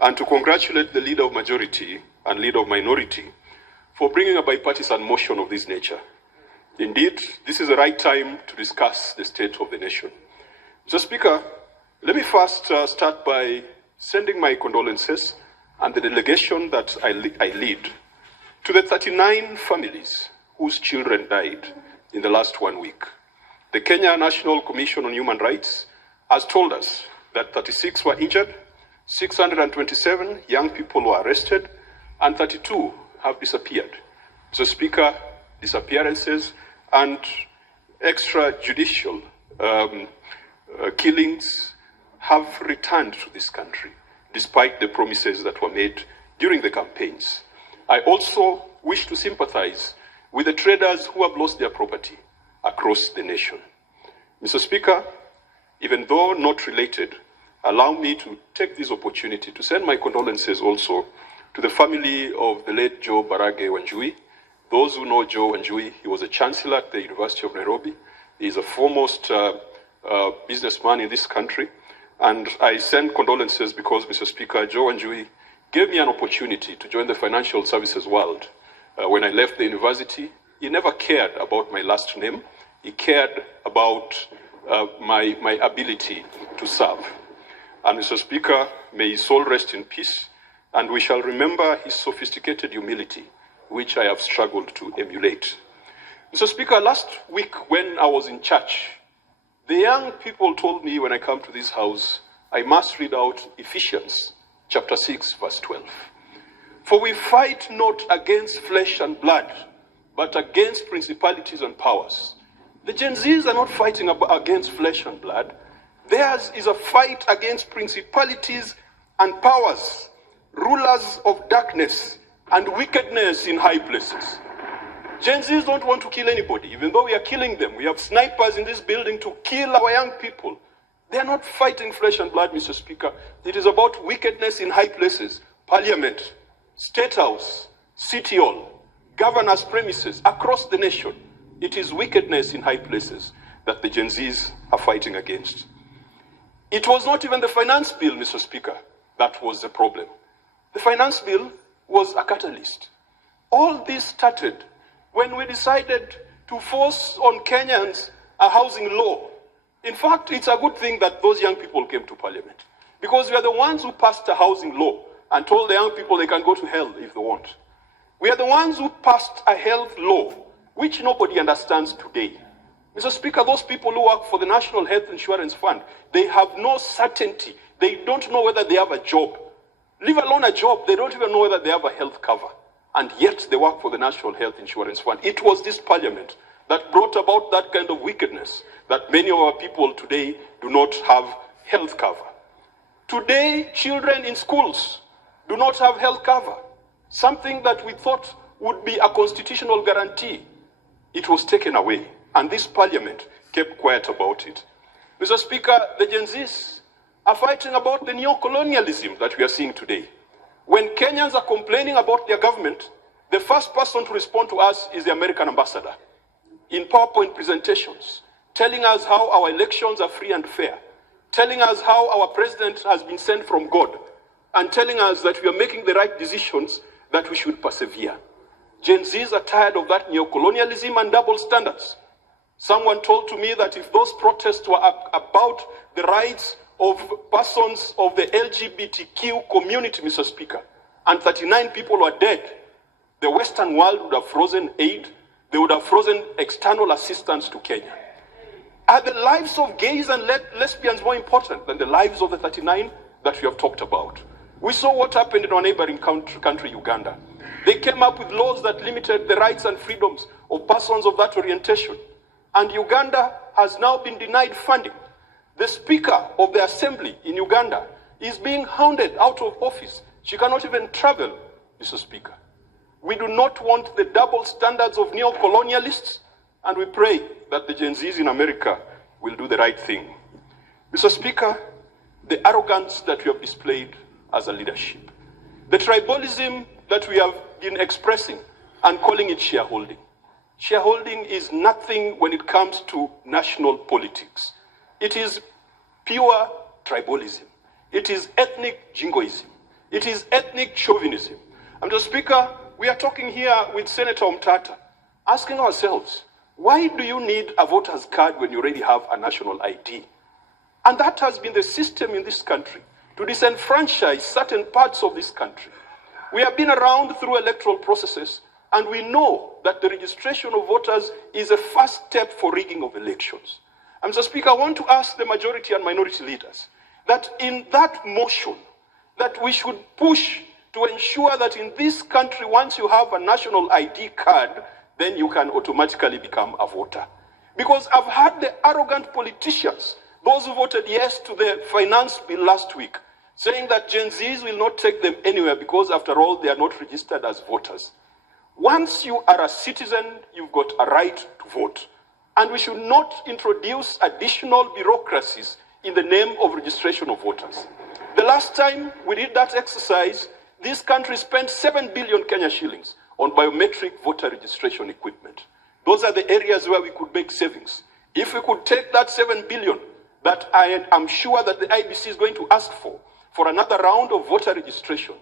and to congratulate the Leader of Majority and Leader of Minority for bringing a bipartisan motion of this nature. Indeed, this is the right time to discuss the state of the nation. Mr. Speaker, let me first start by sending my condolences and the delegation that I lead to the 39 families whose children died in the last 1 week. The Kenya National Commission on Human Rights has told us that 36 were injured, 627 young people were arrested, and 32 have disappeared. Mr. Speaker, disappearances and extrajudicial killings have returned to this country, despite the promises that were made during the campaigns. I also wish to sympathize with the traders who have lost their property across the nation. Mr. Speaker, even though not related, allow me to take this opportunity to send my condolences also to the family of the late Joe Barage Wanjui. Those who know Joe Wanjui, he was a chancellor at the University of Nairobi. He is a foremost businessman in this country. And I send condolences because, Mr. Speaker, Joe Wanjui gave me an opportunity to join the financial services world. When I left the university, he never cared about my last name. He cared about my ability to serve. And Mr. Speaker, may his soul rest in peace, and we shall remember his sophisticated humility, which I have struggled to emulate. Mr. Speaker, last week when I was in church, the young people told me when I come to this house, I must read out Ephesians chapter 6, verse 12. For we fight not against flesh and blood, but against principalities and powers. The Gen Zs are not fighting against flesh and blood. Theirs is a fight against principalities and powers, rulers of darkness and wickedness in high places. Gen Zs don't want to kill anybody, even though we are killing them. We have snipers in this building to kill our young people. They are not fighting flesh and blood, Mr. Speaker. It is about wickedness in high places, parliament, state house, city hall, governor's premises, across the nation. It is wickedness in high places that the Gen Zs are fighting against. It was not even the finance bill, Mr. Speaker, that was the problem. The finance bill was a catalyst. All this started when we decided to force on Kenyans a housing law. In fact, it's a good thing that those young people came to parliament, because we are the ones who passed a housing law and told the young people they can go to hell if they want. We are the ones who passed a health law, which nobody understands today. Mr. Speaker, those people who work for the National Health Insurance Fund, they have no certainty. They don't know whether they have a job. Leave alone a job, they don't even know whether they have a health cover. And yet they work for the National Health Insurance Fund. It was this parliament that brought about that kind of wickedness, that many of our people today do not have health cover. Today, children in schools do not have health cover, something that we thought would be a constitutional guarantee. It was taken away, and this parliament kept quiet about it. Mr. Speaker, the Gen Zs are fighting about the neo-colonialism that we are seeing today. When Kenyans are complaining about their government, the first person to respond to us is the American ambassador in PowerPoint presentations, telling us how our elections are free and fair, telling us how our president has been sent from God, and telling us that we are making the right decisions, that we should persevere. Gen Zs are tired of that neo-colonialism and double standards. Someone told to me that if those protests were about the rights of persons of the LGBTQ community, Mr. Speaker, and 39 people were dead, the Western world would have frozen aid, they would have frozen external assistance to Kenya. Are the lives of gays and lesbians more important than the lives of the 39 that we have talked about? We saw what happened in our neighboring country, Uganda. They came up with laws that limited the rights and freedoms of persons of that orientation. And Uganda has now been denied funding. The Speaker of the Assembly in Uganda is being hounded out of office. She cannot even travel, Mr. Speaker. We do not want the double standards of neo-colonialists, and we pray that the Gen Zs in America will do the right thing. Mr. Speaker, the arrogance that we have displayed as a leadership, the tribalism that we have been expressing and calling it shareholding. Shareholding is nothing when it comes to national politics. It is pure tribalism. It is ethnic jingoism. It is ethnic chauvinism. Mr. Speaker, we are talking here with Senator Omtata, asking ourselves, why do you need a voter's card when you already have a national ID? And that has been the system in this country, to disenfranchise certain parts of this country. We have been around through electoral processes, and we know that the registration of voters is a first step for rigging of elections. Mr. Speaker, I want to ask the majority and minority leaders that in that motion, that we should push to ensure that in this country, once you have a national ID card, then you can automatically become a voter. Because I've heard the arrogant politicians, those who voted yes to the finance bill last week, saying that Gen Zs will not take them anywhere because, after all, they are not registered as voters. Once you are a citizen, you've got a right to vote. And we should not introduce additional bureaucracies in the name of registration of voters. The last time we did that exercise, this country spent 7 billion Kenya shillings on biometric voter registration equipment. Those are the areas where we could make savings. If we could take that 7 billion that I am sure that the IBC is going to ask for another round of voter registration,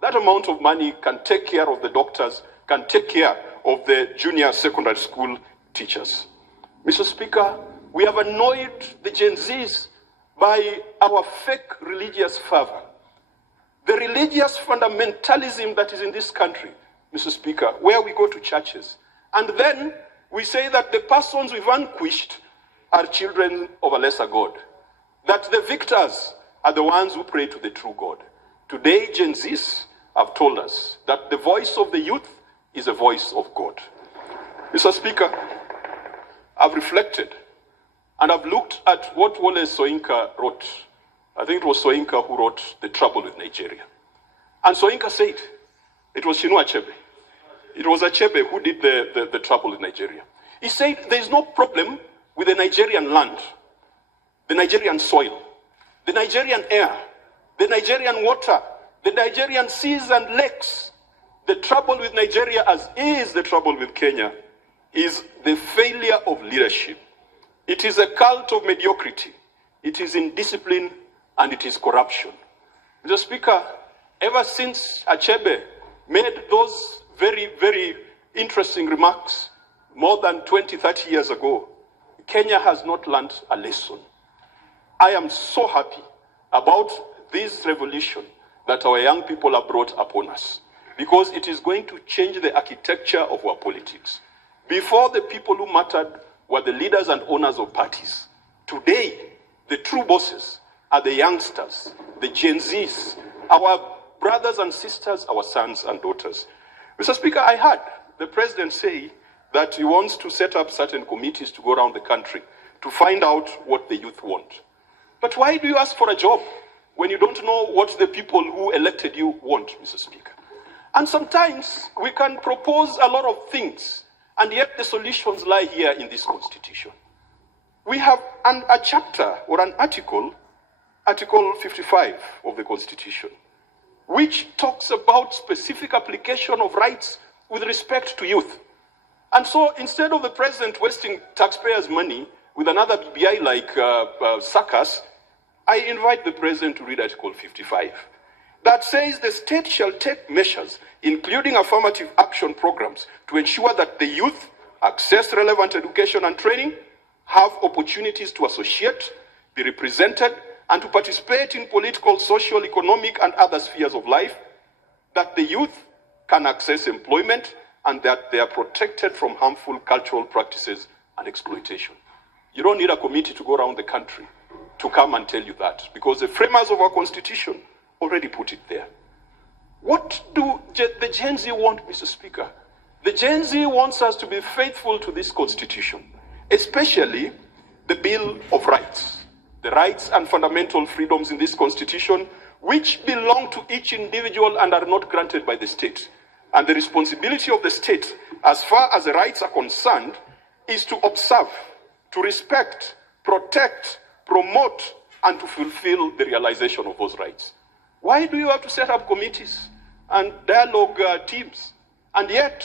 that amount of money can take care of the doctors, can take care of the junior secondary school teachers. Mr. Speaker, we have annoyed the Gen Zs by our fake religious fervor. The religious fundamentalism that is in this country, Mr. Speaker, where we go to churches, and then we say that the persons we vanquished are children of a lesser God, that the victors are the ones who pray to the true God. Today, Gen Zs have told us that the voice of the youth is a voice of God. Mr. Speaker, I've reflected and I've looked at what Wole Soyinka wrote. I think it was Soyinka who wrote The Trouble with Nigeria. And Soyinka said, it was Chinua Achebe. It was Achebe who did the Trouble with Nigeria. He said, there is no problem with the Nigerian land, the Nigerian soil, the Nigerian air, the Nigerian water, the Nigerian seas and lakes. The trouble with Nigeria, as is the trouble with Kenya, is the failure of leadership. It is a cult of mediocrity. It is indiscipline and it is corruption. Mr. Speaker, ever since Achebe made those very, very interesting remarks more than 20, 30 years ago, Kenya has not learned a lesson. I am so happy about this revolution that our young people have brought upon us, because it is going to change the architecture of our politics. Before, the people who mattered were the leaders and owners of parties. Today, the true bosses are the youngsters, the Gen Zs, our brothers and sisters, our sons and daughters. Mr. Speaker, I heard the president say that he wants to set up certain committees to go around the country to find out what the youth want. But why do you ask for a job when you don't know what the people who elected you want, Mr. Speaker? And sometimes we can propose a lot of things, and yet the solutions lie here in this Constitution. We have a chapter or an article, Article 55 of the Constitution, which talks about specific application of rights with respect to youth. And so instead of the president wasting taxpayers' money with another BBI like SACAS, I invite the president to read Article 55. That says the state shall take measures, including affirmative action programs, to ensure that the youth access relevant education and training, have opportunities to associate, be represented, and to participate in political, social, economic, and other spheres of life, that the youth can access employment, and that they are protected from harmful cultural practices and exploitation. You don't need a committee to go around the country to come and tell you that, because the framers of our Constitution already put it there. What do the Gen Z want, Mr. Speaker? The Gen Z wants us to be faithful to this Constitution, especially the Bill of Rights, the rights and fundamental freedoms in this Constitution, which belong to each individual and are not granted by the state. And the responsibility of the state, as far as the rights are concerned, is to observe, to respect, protect, promote, and to fulfill the realization of those rights. Why do you have to set up committees and dialogue teams? And yet,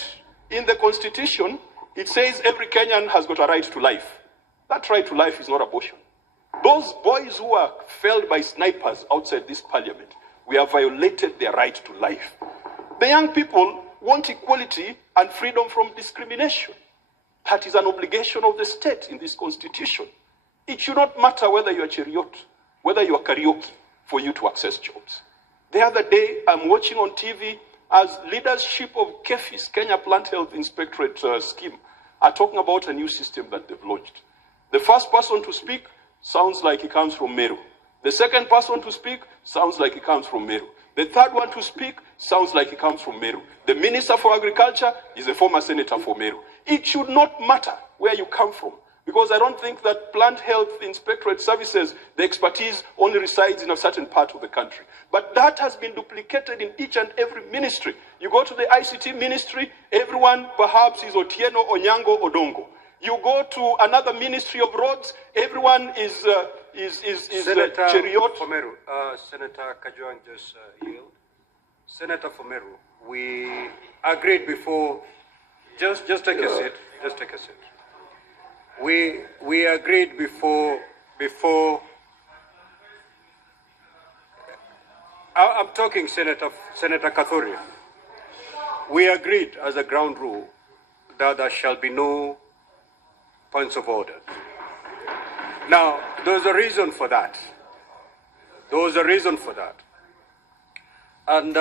in the Constitution, it says every Kenyan has got a right to life. That right to life is not abortion. Those boys who are felled by snipers outside this parliament We have violated their right to life. The young people want equality and freedom from discrimination. That is an obligation of the state in this constitution. It should not matter whether you are Cheriot, whether you are Karaoke, for you to access jobs. The other day, I'm watching on TV as leadership of KEFIS, Kenya Plant Health Inspectorate scheme, are talking about a new system that they've launched. The first person to speak sounds like he comes from Meru. The second person to speak sounds like he comes from Meru. The third one to speak sounds like he comes from Meru. The Minister for Agriculture is a former senator for Meru. It should not matter where you come from, because I don't think that Plant Health Inspectorate Services, the expertise only resides in a certain part of the country. But that has been duplicated in each and every ministry. You go to the ICT ministry, everyone perhaps is Otieno, Onyango, Odongo. You go to another ministry of roads, everyone is Senator Cheriot. Fomeru, Senator Kajwang just yield. Senator Fomeru, we agreed before. Just take a seat. Just take a seat. We agreed before. I'm talking Senator Kathuri. We agreed as a ground rule that there shall be no points of order. Now, there's a reason for that. And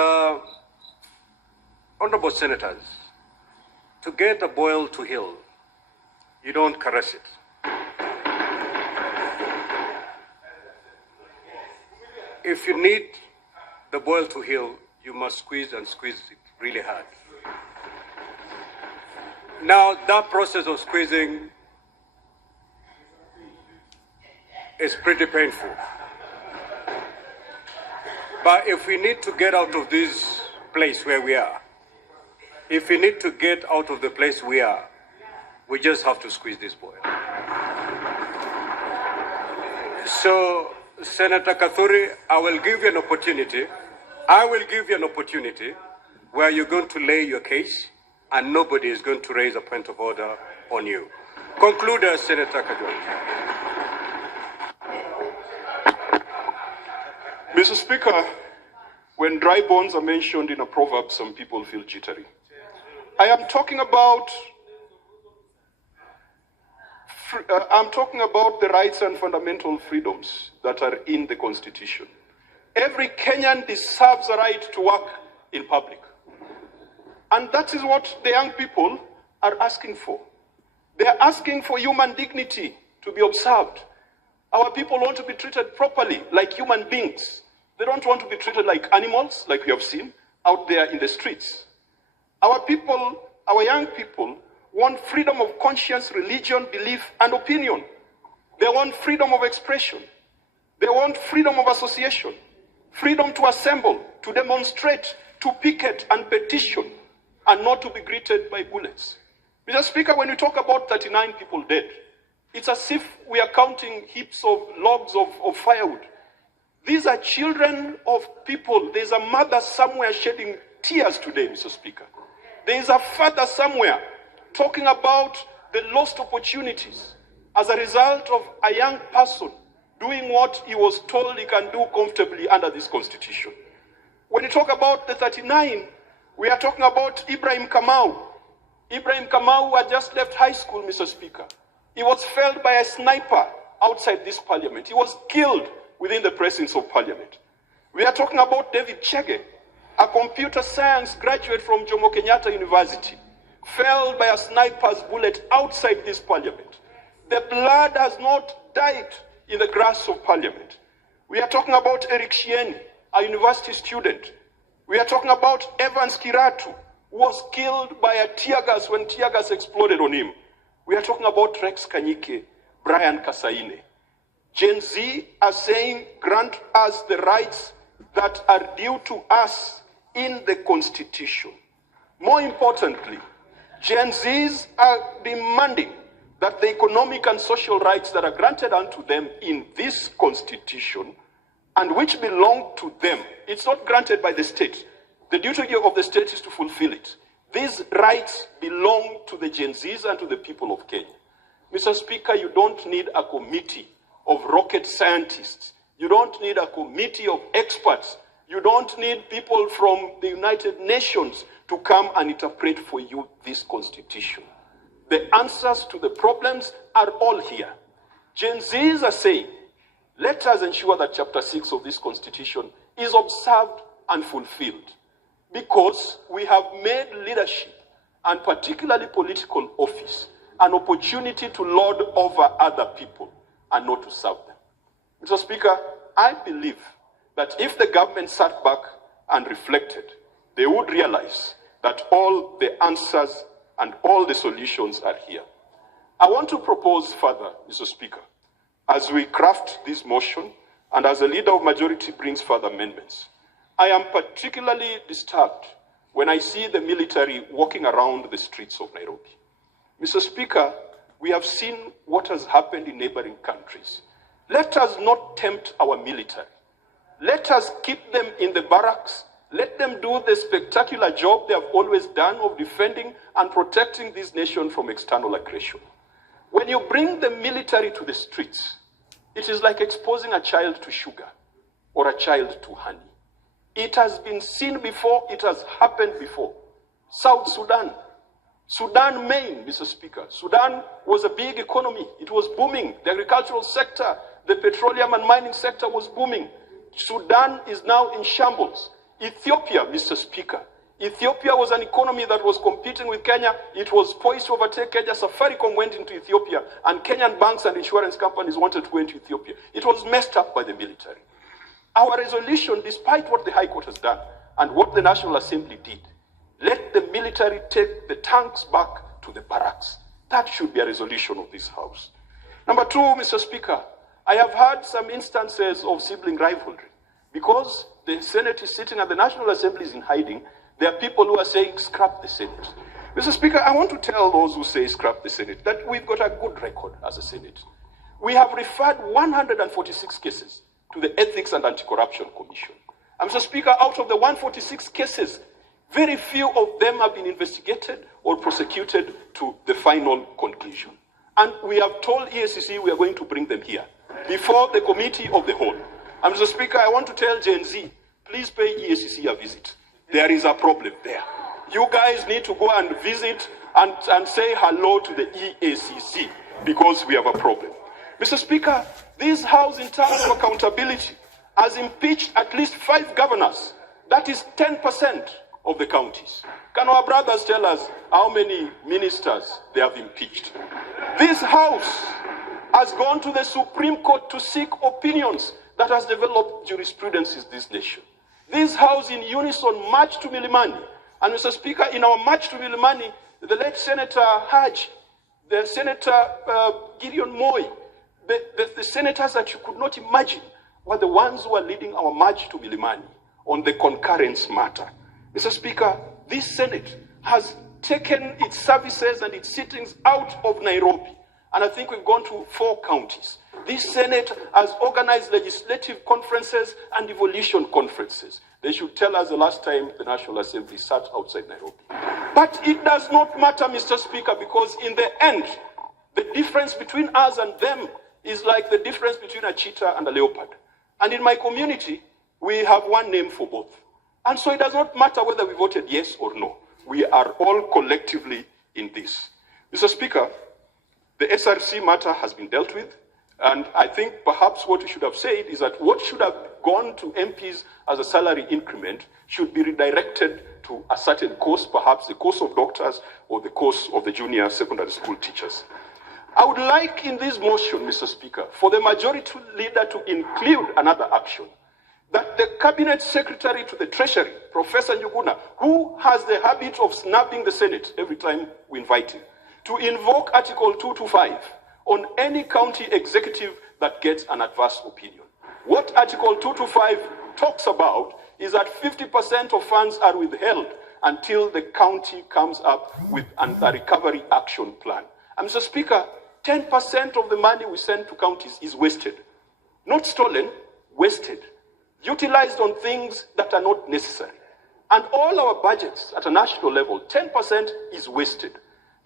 honorable senators, to get a boil to heal, you don't caress it. If you need the boil to heal, you must squeeze it really hard. Now, that process of squeezing is pretty painful. But if we need to get out of this place where we are, we just have to squeeze this boil. So, Senator Kathuri, I will give you an opportunity where you're going to lay your case and nobody is going to raise a point of order on you. Conclude, Senator Kajwang. Mr. Speaker, when dry bones are mentioned in a proverb, some people feel jittery. I am talking about the rights and fundamental freedoms that are in the Constitution. Every Kenyan deserves a right to work in public. And that is what the young people are asking for. They are asking for human dignity to be observed. Our people want to be treated properly, like human beings. They don't want to be treated like animals, like we have seen out there in the streets. Our people, our young people, want freedom of conscience, religion, belief, and opinion. They want freedom of expression. They want freedom of association, freedom to assemble, to demonstrate, to picket and petition, and not to be greeted by bullets. Mr. Speaker, when we talk about 39 people dead, it's as if we are counting heaps of logs of firewood. These are children of people. There's a mother somewhere shedding tears today, Mr. Speaker. There is a father somewhere talking about the lost opportunities as a result of a young person doing what he was told he can do comfortably under this constitution. When you talk about the 39, we are talking about Ibrahim Kamau. Ibrahim Kamau had just left high school, Mr. Speaker. He was felled by a sniper outside this parliament. He was killed within the presence of parliament. We are talking about David Chege, a computer science graduate from Jomo Kenyatta University, felled by a sniper's bullet outside this parliament. The blood has not died in the grass of parliament. We are talking about Eric Shieni, a university student. We are talking about Evans Kiratu, who was killed by a tear gas when tear gas exploded on him. We are talking about Rex Kanyike, Brian Kasaine. Gen Z are saying, grant us the rights that are due to us in the Constitution. More importantly, Gen Zs are demanding that the economic and social rights that are granted unto them in this Constitution and which belong to them, it's not granted by the state. The duty of the state is to fulfill it. These rights belong to the Gen Zs and to the people of Kenya. Mr. Speaker, you don't need a committee of rocket scientists. You don't need a committee of experts You don't need people from the United Nations to come and interpret for you this constitution. The answers to the problems are all here. Gen Zs are saying, let us ensure that Chapter 6 of this constitution is observed and fulfilled, because we have made leadership, and particularly political office, an opportunity to lord over other people and not to serve them. Mr. Speaker, I believe that if the government sat back and reflected, they would realize that all the answers and all the solutions are here. I want to propose further, Mr. Speaker, as we craft this motion and as the leader of majority brings further amendments, I am particularly disturbed when I see the military walking around the streets of Nairobi. Mr. Speaker, we have seen what has happened in neighboring countries. Let us not tempt our military. Let us keep them in the barracks. Let them do the spectacular job they have always done of defending and protecting this nation from external aggression. When you bring the military to the streets, it is like exposing a child to sugar or a child to honey. It has been seen before, it has happened before. South Sudan, Maine, Mr. Speaker. Sudan was a big economy. It was booming. The agricultural sector, the petroleum and mining sector was booming. Sudan is now in shambles. Ethiopia, Mr. Speaker. Ethiopia was an economy that was competing with Kenya. It was poised to overtake Kenya. Safaricom went into Ethiopia, and Kenyan banks and insurance companies wanted to go into Ethiopia. It was messed up by the military. Our resolution, despite what the High Court has done and what the National Assembly did, let the military take the tanks back to the barracks. That should be a resolution of this House. Number two, Mr. Speaker, I have had some instances of sibling rivalry. Because the Senate is sitting and the National Assembly is in hiding, there are people who are saying, scrap the Senate. Mr. Speaker, I want to tell those who say scrap the Senate that we've got a good record as a Senate. We have referred 146 cases to the Ethics and Anti-Corruption Commission. And Mr. Speaker, out of the 146 cases, very few of them have been investigated or prosecuted to the final conclusion. And we have told EACC we are going to bring them here before the Committee of the Whole. And Mr. Speaker, I want to tell Gen Z, please pay EACC a visit. There is a problem there. You guys need to go and visit and say hello to the EACC, because we have a problem. Mr. Speaker, this House, in terms of accountability, has impeached at least 5 governors. That is 10% of the counties. Can our brothers tell us how many ministers they have impeached? This House has gone to the Supreme Court to seek opinions that has developed jurisprudence in this nation. This House in unison marched to Milimani. And Mr. Speaker, in our march to Milimani, the late Senator Haj, the Senator Gideon Moy, the senators that you could not imagine were the ones who were leading our march to Milimani on the concurrence matter. Mr. Speaker, this Senate has taken its services and its sittings out of Nairobi. And I think we've gone to 4 counties. This Senate has organized legislative conferences and devolution conferences. They should tell us the last time the National Assembly sat outside Nairobi. But it does not matter, Mr. Speaker, because in the end, the difference between us and them is like the difference between a cheetah and a leopard. And in my community, we have one name for both. And so it does not matter whether we voted yes or no. We are all collectively in this. Mr. Speaker, the SRC matter has been dealt with, and I think perhaps what we should have said is that what should have gone to MPs as a salary increment should be redirected to a certain course, perhaps the course of doctors or the course of the junior secondary school teachers. I would like in this motion, Mr. Speaker, for the majority leader to include another action, that the Cabinet Secretary to the Treasury, Professor Njuguna, who has the habit of snapping the Senate every time we invite him, to invoke Article 225 on any county executive that gets an adverse opinion. What Article 225 talks about is that 50% of funds are withheld until the county comes up with a recovery action plan. And Mr. Speaker, 10% of the money we send to counties is wasted. Not stolen, wasted. Utilized on things that are not necessary. And all our budgets at a national level, 10% is wasted.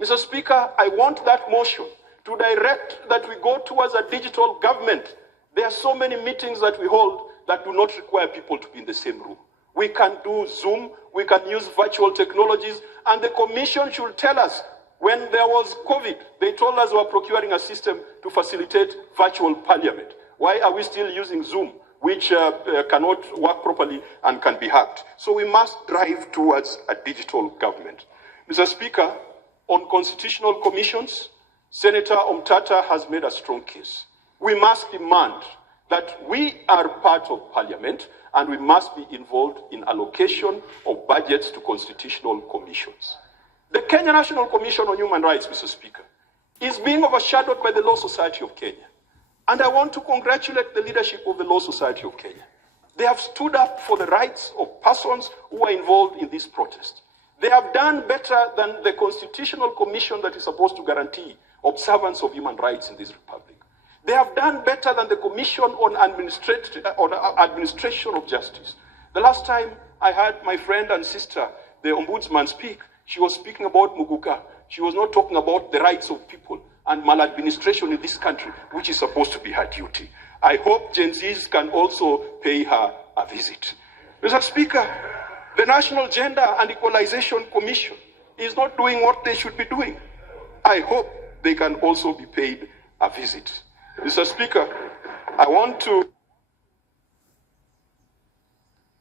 Mr. Speaker, I want that motion to direct that we go towards a digital government. There are so many meetings that we hold that do not require people to be in the same room. We can do Zoom, we can use virtual technologies, and the commission should tell us. When there was COVID, they told us we were procuring a system to facilitate virtual parliament. Why are we still using Zoom, which cannot work properly and can be hacked? So we must drive towards a digital government. Mr. Speaker, on constitutional commissions, Senator Omtata has made a strong case. We must demand that we are part of parliament and we must be involved in allocation of budgets to constitutional commissions. The Kenya National Commission on Human Rights, Mr. Speaker, is being overshadowed by the Law Society of Kenya. And I want to congratulate the leadership of the Law Society of Kenya. They have stood up for the rights of persons who are involved in this protest. They have done better than the Constitutional Commission that is supposed to guarantee observance of human rights in this republic. They have done better than the Commission on Administration of Justice. The last time I heard my friend and sister, the Ombudsman, speak, she was speaking about Muguka. She was not talking about the rights of people and maladministration in this country, which is supposed to be her duty. I hope Gen Zs can also pay her a visit. Mr. Speaker, the National Gender and Equalization Commission is not doing what they should be doing. I hope they can also be paid a visit. Mr. Speaker, I want to